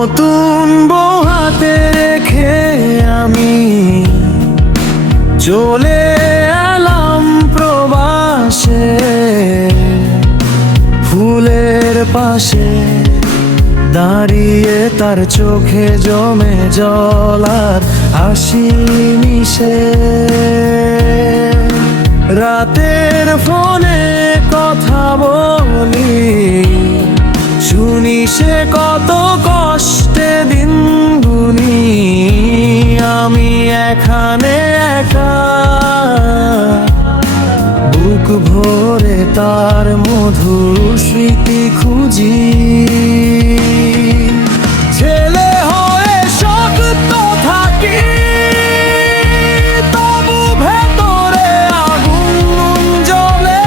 নতুন বউ হাতে রেখে আমি চলে এলাম প্রবাসে, ফুলের পাশে দাঁড়িয়ে তার চোখে জমে জল আর হাসি মিশে। রাতের ফোনে কথা বলি, শুনি সে কত কষ্টে দিন গুনি। আমি এখানে একা, বুক ভরে তার মধুর স্মৃতি খুঁজি। ছেলে হয়ে শক্ত থাকি, তবু ভেতরে আগুন জ্বলে।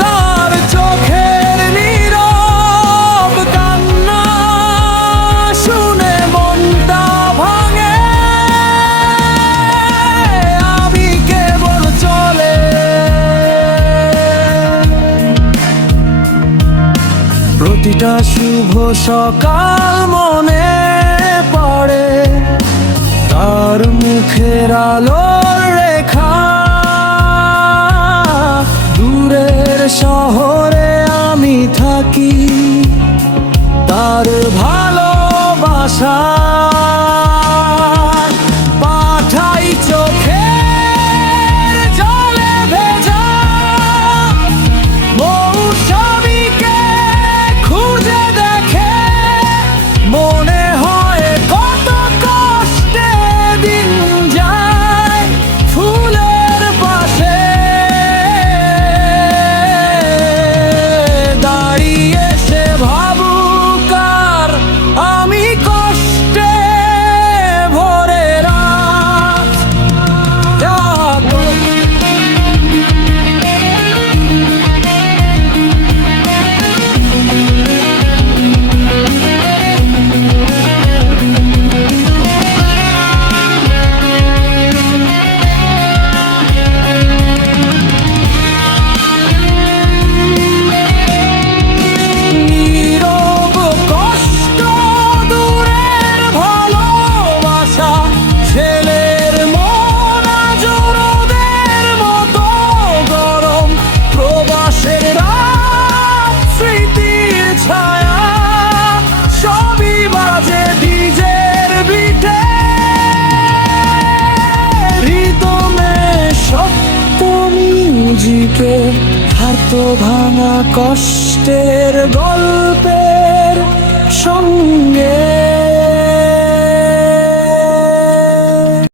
তার চোখের নীরব কান্না শুনে মনটা ভাঙে। আমি কেবল চলে প্রতিটা শুভ সকাল মনে পড়ে তার মুখের আলোর রেখা। দূরের শহরে আমি থাকি, তার ভালোবাসা পাঠাই চোখের জলে ভেজা। মৌসুমীকে খুঁজে দেখে মনে হয় কত কষ্টে দিন যায় ফুলের পাশে। দাঁড়িয়ে সে ভাবুক আর আমি কষ্টে ভরে রাত জাগো। নীরব কষ্ট, দূরের ভালোবাসা, ছেলের মন আজ রোদের মতো গরম। প্রবাসের রাত, স্মৃতির ছায়া, সবই বাজে ডিজের বিটে। রিদমে সত্য মিউজিকে হাত ভাঙা কষ্টের গল্পে